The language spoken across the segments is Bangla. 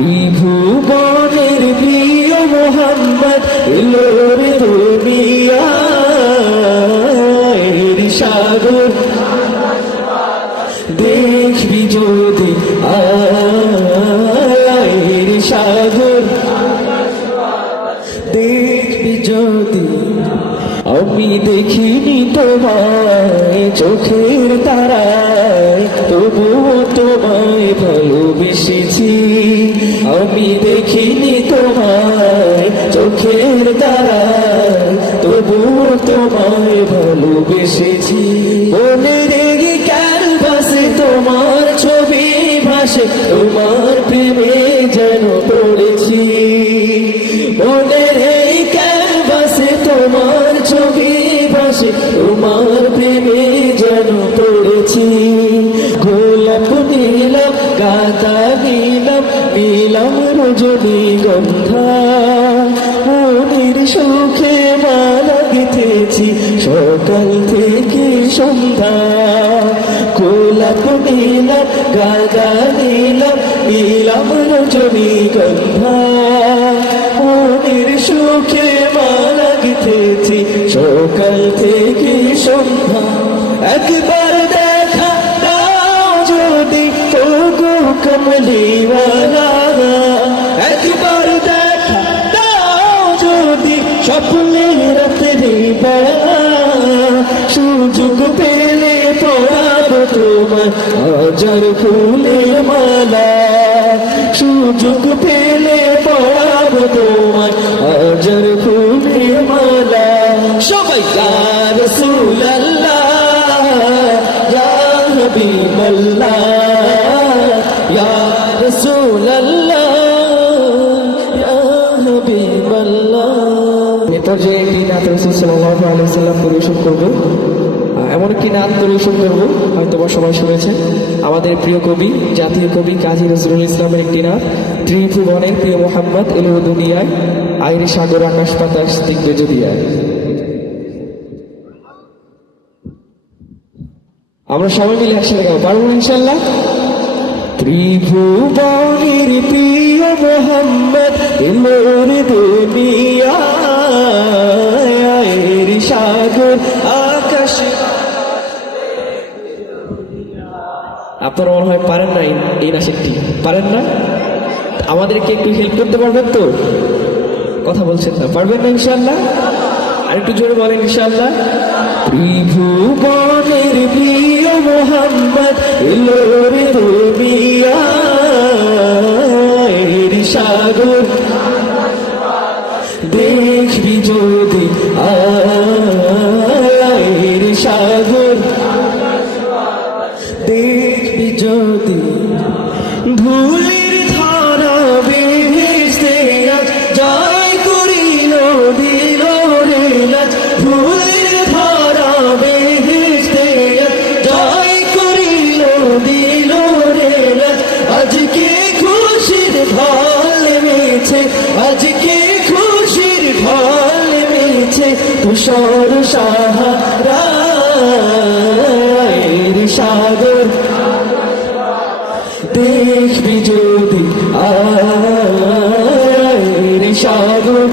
ত্রিভুবনের প্রিয় মোহাম্মদ এলো রে দুনিয়ার সাগর দেখবি যদি আয়ের সাগর দেখবি যদি আমি দেখিনি তোমায় চোখের তারায় তবুও তোমায় ভালোবেসেছি আমি দেখিনি তোমায় চোখের তারায় তবুও তোমায় ভালোবেসেছি মনের এই ক্যানভাসে তোমার ছবি ভাসে তোমার প্রেমে যেন পড়েছি মনের এই ক্যানভাসে তোমার ছবি ভাসে তোমার প্রেমে যেন পড়েছি গোলাপ নীলাম গাঁদা নীলাম নীলাম রজনীগন্ধা মনের সুখে মালা গেঁথেছি সকাল থেকে সন্ধ্যা গোলাপ নীলাম গাঁদা নীলাম নীলাম রজনীগন্ধা মনের সুখে মালা গেঁথেছি সকাল থেকে সন্ধ্যা একবার দেখা দাও যদি ওগো কমলিওয়ালা একবার দেখা দাও যদি স্বপ্নে রাত্রি বেলা সুযোগ পেলে পড়াবো তোমার হাজার ফুলের মালা সুযোগ পেলে পড়াবো তোমার হাজার ফুলের মালা সবাই ইয়া রাসূলুল্লাহ ইয়া হাবিবাল্লাহ ইয়া রাসূলুল্লাহ ইয়া হাবিবাল্লাহ। এরপর যে একটি নাত রাসূল সাল্লাল্লাহু আলাইহি ওয়াসাল্লাম পরিবেশন করব এমন একটি নাত পরিবেশন করব হয়তো সবাই শুনেছেন আমাদের প্রিয় কবি জাতীয় কবি কাজী নজরুল ইসলামের একটি নাত ত্রিভুবনের প্রিয় মোহাম্মদ এলো দুনিয়ায় আইরে সাগর আকাশ বাতাস দিগ্বে যদিয়ায়। আমরা সবাই মিলে একসাথে গাবো পারবো ইনশাআল্লাহ। ত্রিভুবনের প্রিয় মোহাম্মদ এলো রে দুনিয়ায় সাগর আকাশ। আপনারা মনে হয় পারেন না এই নাচটি পারেন না আমাদেরকে একটু হেল্প করতে পারবেন তো কথা বলছেন না পারবেন না ইনশাআল্লাহ আর একটু জোরে বলেন ইনশাআল্লাহ। ত্রিভুবনের প্রিয় মোহাম্মদ এলো রে দুনিয়ার সাগর দেখবি যদি আয়ের সাগর দেখবি যদি ধুলির ধারা ভেসে আজ জয় করিল দিল রে নাচ ধুলির ধারা ভেসে আজ জয় করিল দিল রে নাচ আজকে খুশির ঢল নেমেছে আজকে খুশির ঢল নেমেছে তুষার সাহারার সাগর দেখবি যদি আয়ের সাগর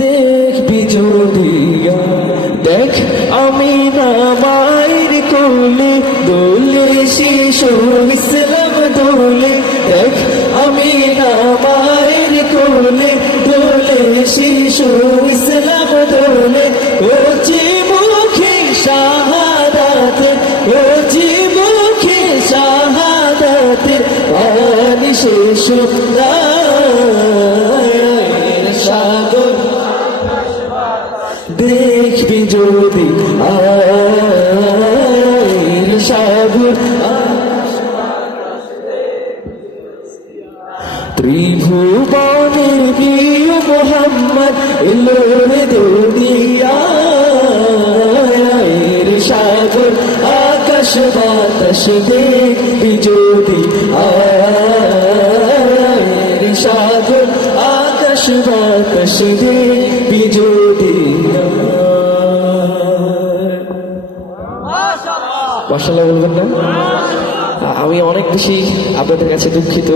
দেখবি যদি দেখ আমি না মায়ের কোলে দোলে শিশু ইসলাম দোলে দেখ আমি না মায়ের কোলে দোলে শিশু ইসলাম দোলে ওচি মুখে শাহাদাত ওচি মুখে শাহাদাত পানি শিশু সাগর দেখবি যদি আয়ের সাগর ত্রিভুবনের প্রিয় মোহাম্মদ এলো রে দুনিয়ার সাগর আকাশ বাতাস দেখবি যদি আয়ের সাগর আকাশ বাতাস দেখবি যদি মাশাআল্লাহ বলবেন না আমি অনেক বেশি আপনাদের কাছে দুঃখিত।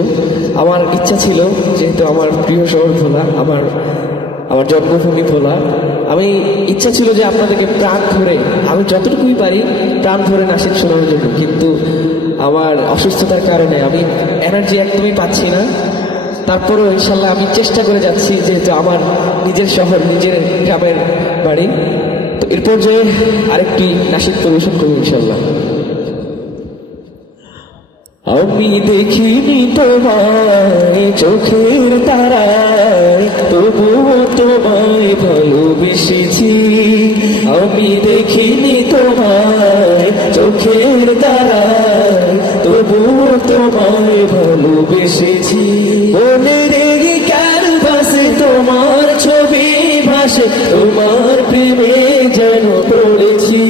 আমার ইচ্ছা ছিল, যেহেতু আমার প্রিয় শহর ভোলা, আমার জন্মভূমি ভোলা, আমি ইচ্ছা ছিল যে আপনাদেরকে প্রাণ ভরে, আমি যতটুকুই পারি প্রাণ ভরে নাসিদ শোনানোর জন্য, কিন্তু আমার অসুস্থতার কারণে আমি এনার্জি একদমই পাচ্ছি না। তারপরেও ইনশাল্লাহ আমি চেষ্টা করে যাচ্ছি, যেহেতু আমার নিজের শহর, নিজের গ্রামের বাড়ি। তো এরপর যে আরেকটি নাসিদ পরিবেশন করবো ইনশাল্লাহ। আমি দেখিনি তোমায় চোখের তারায়, তবুও তোমায় ভালোবেসেছি। আমি দেখিনি তোমায় চোখের তারায়, তবুও তোমায় ভালোবেসেছি। মনের এই ক্যানভাসে তোমার ছবি ভাসে, তোমার প্রেমে যেন পড়েছি।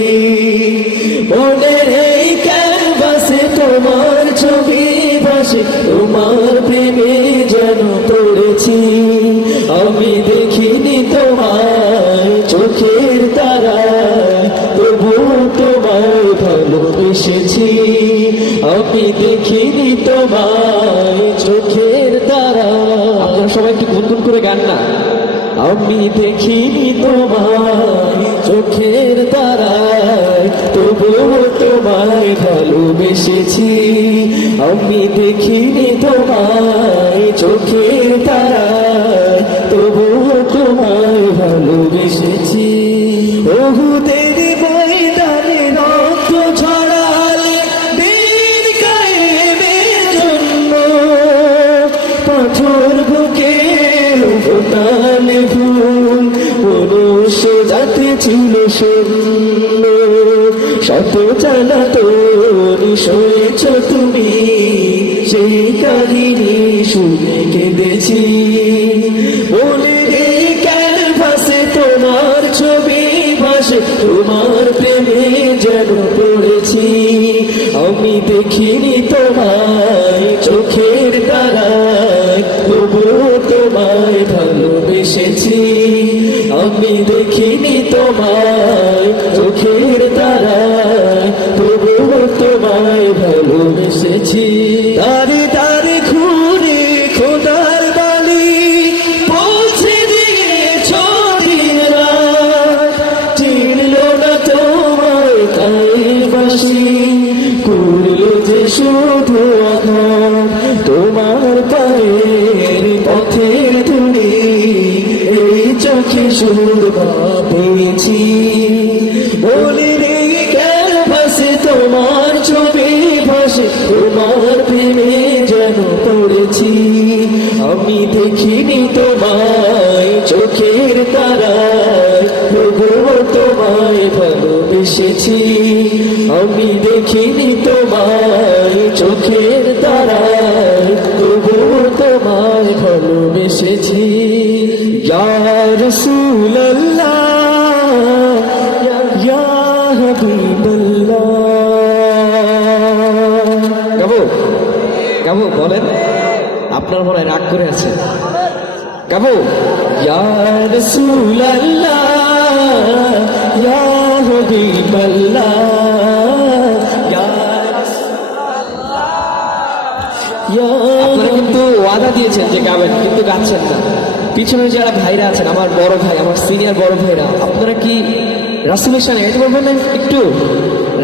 মনের এই ক্যানভাসে তোমার ছবি ভাসে, তোমার প্রেমে যেন পড়েছি। আমি দেখিনি তোমায় চোখের তারায়, তবুও তোমায় ভালোবেসেছি। আমি দেখিনি তোমায় চোখের তারায়। আপনারা সবাই একটু গুনগুন করে গান না। আমি দেখিনি তোমায় চোখের তারায়, তবুও তোমায় ভালোবেসেছি। আমি দেখিনি তোমায় চোখের তারায়, তবুও তোমায় ভালোবেসেছি। ওহুদের ময়দানে রক্ত ঝরালে দিন কায়েমের জন্য, পাথর বুকে ফোটালে ফুল, পুরুষ জাতি ছিল শূন্য। শত জ্বালাতন সয়েছ তুমি, সেই কাহিনী শুনে কেঁদেছি। মনের এই ক্যানভাসে তোমার ছবি ভাসে, তোমার প্রেমে যেন পড়েছি। আমি দেখিনি তোমায় চোখের তারায়, তবুও তোমায় ভালোবেসেছি। আমি দেখিনি তোমায় চোখের তারায়, তবুও তোমায় ভালোবেসেছি। তারে তারে ঘুরে খোদার বালি পৌঁছে দিয়েছ দিন রাত, চিনল না তোমায় তাই বাসি, করলো যে শুধু আঘাত। তোমার পায়ের পথের ধুলি এই চোখে সুরমা পেয়েছি। মনের এই ক্যানভাসে তোমার ছবি ভাসে, তোমার প্রেমে যেন পড়েছি। আমি দেখিনি তোমায় চোখের তারায়, তবুও তোমায় ভালোবেসেছি। আমি দেখিনি তোমায় চোখের তারায়, তবুও তোমায় ভালোবেসেছি। ইয়া রাসূলুল্লাহ, ইয়া হাবিবাল্লাহ। গাবো বলেন, আপনার মনে হয় রাগ করে আছে। গাবো ইয়া রাসূলুল্লাহ, ইয়া হাবিবাল্লাহ, ইয়া আপনারা কিন্তু ওয়াদা দিয়েছেন যে গাবেন, কিন্তু গাচ্ছেন না। পিছনে যারা ভাইরা আছেন, আমার বড় ভাই, আমার সিনিয়র বড় ভাইরা, আপনারা কি রাসূলের শানে গাইতে পারবেন না? একটু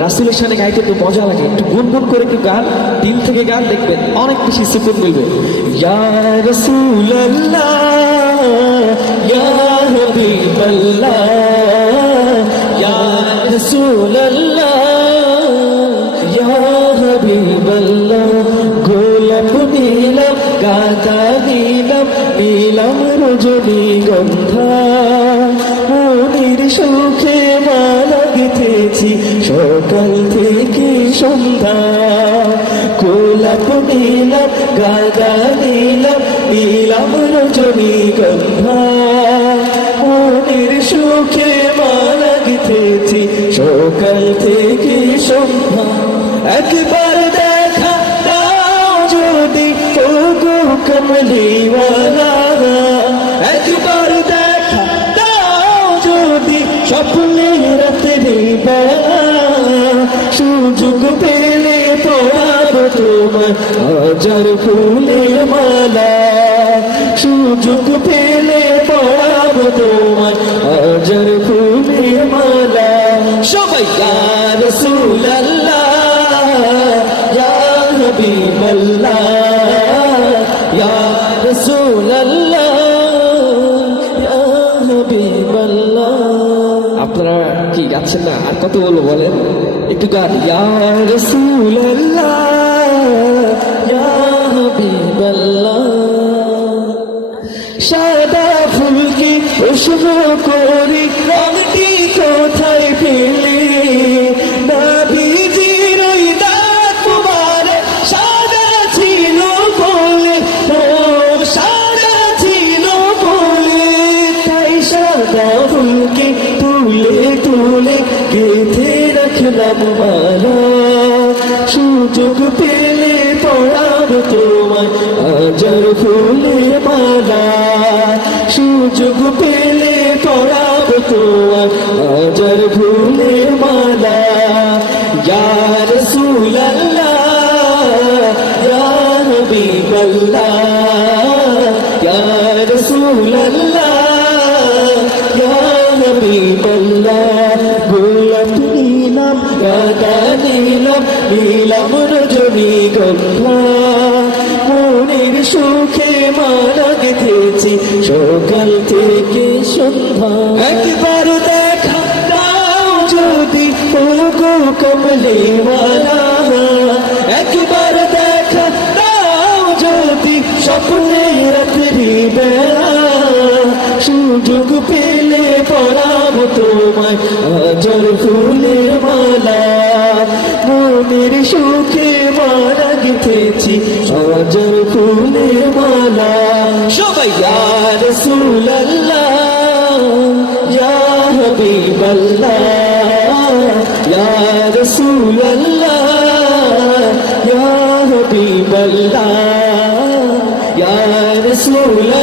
রাসূলের শানে গাইতে একটু মজা লাগে, একটু গুনগুন করে একটু গান, দিল থেকে গান, দেখবেন অনেক বেশি সুকুন মিলবে। ইয়া রাসূলুল্লাহ, ইয়া হাবিবাল্লাহ, ইয়া রাসূলুল্লাহ, ইয়া হাবিবাল্লাহ। গোলাপ নীলাম গাঁদা নীলাম, নীলাম রজনীগন্ধা, মনের সুখে মালা গেঁথেছি সকাল থেকে সন্ধ্যা। গোলাপ নীলাম গাঁদা নীলাম, নীলাম রজনীগন্ধা, মনের সুখে মালা গেঁথেছি সকাল থেকে সন্ধ্যা। একবার দেখা দাও যদি ওগো কমলিওয়ালা, একবার দেখা দাও যদি স্বপ্নের রাতের বেলা, সুযোগ পেলে পড়াবো তোমার হাজার ফুলের মালা সুযোগ পেলে পড়াবো তোমায় হাজার ফুলের মালা সবাই ইয়া রাসূলুল্লাহ ইয়া হাবিবাল্লাহ ইয়া রাসূলুল্লাহ ইয়া হাবিবাল্লাহ। আপনারা কি গাচ্ছেন না? আর কত বলবো বলেন, একটু গান। ইয়া রাসূলুল্লাহ ইয়া হাবিবাল্লাহ। সাদা ফুল কি প্রশ্ন করি রংটি কোথায় পেলে নবীজির ওই দাঁত মুবারক সাদা ছিল বলে ও সাদা ছিল বলে তাই সাদা ফুলকে তুলে তুলে গেঁথে রাখলাম মালা সুযোগ পেলে পড়াবো তোমায় হাজার ফুলের মালা সুযোগ পেলে পড়াবো তোমায় হাজার ফুলের মালা ইয়া রাসূলুল্লাহ ইয়া হাবিবাল্লাহ ইয়া রাসূলুল্লাহ ইয়া হাবিবাল্লাহ। গোলাপ নিলাম গাঁদা নিলাম নিলাম রজনীগন্ধা মনের সুখে মালা গেঁথেছি সকাল থেকে সন্ধ্যা একবার দেখা দাও যদি ওগো কমলিওয়ালা একবার দেখা দাও যদি স্বপ্নে রাত্রি বেলা সুযোগ পেলে পড়াবো তোমায় হাজার ফুলের মালা মনের সুখে মালা গেঁথেছি হাজার ফুলের মালা সবাই ইয়া রাসূলুল্লাহ ইয়া হাবিবাল্লাহ ইয়া রাসূলুল্লাহ ইয়া হাবিবাল্লাহ ইয়া রাসূলুল্লাহ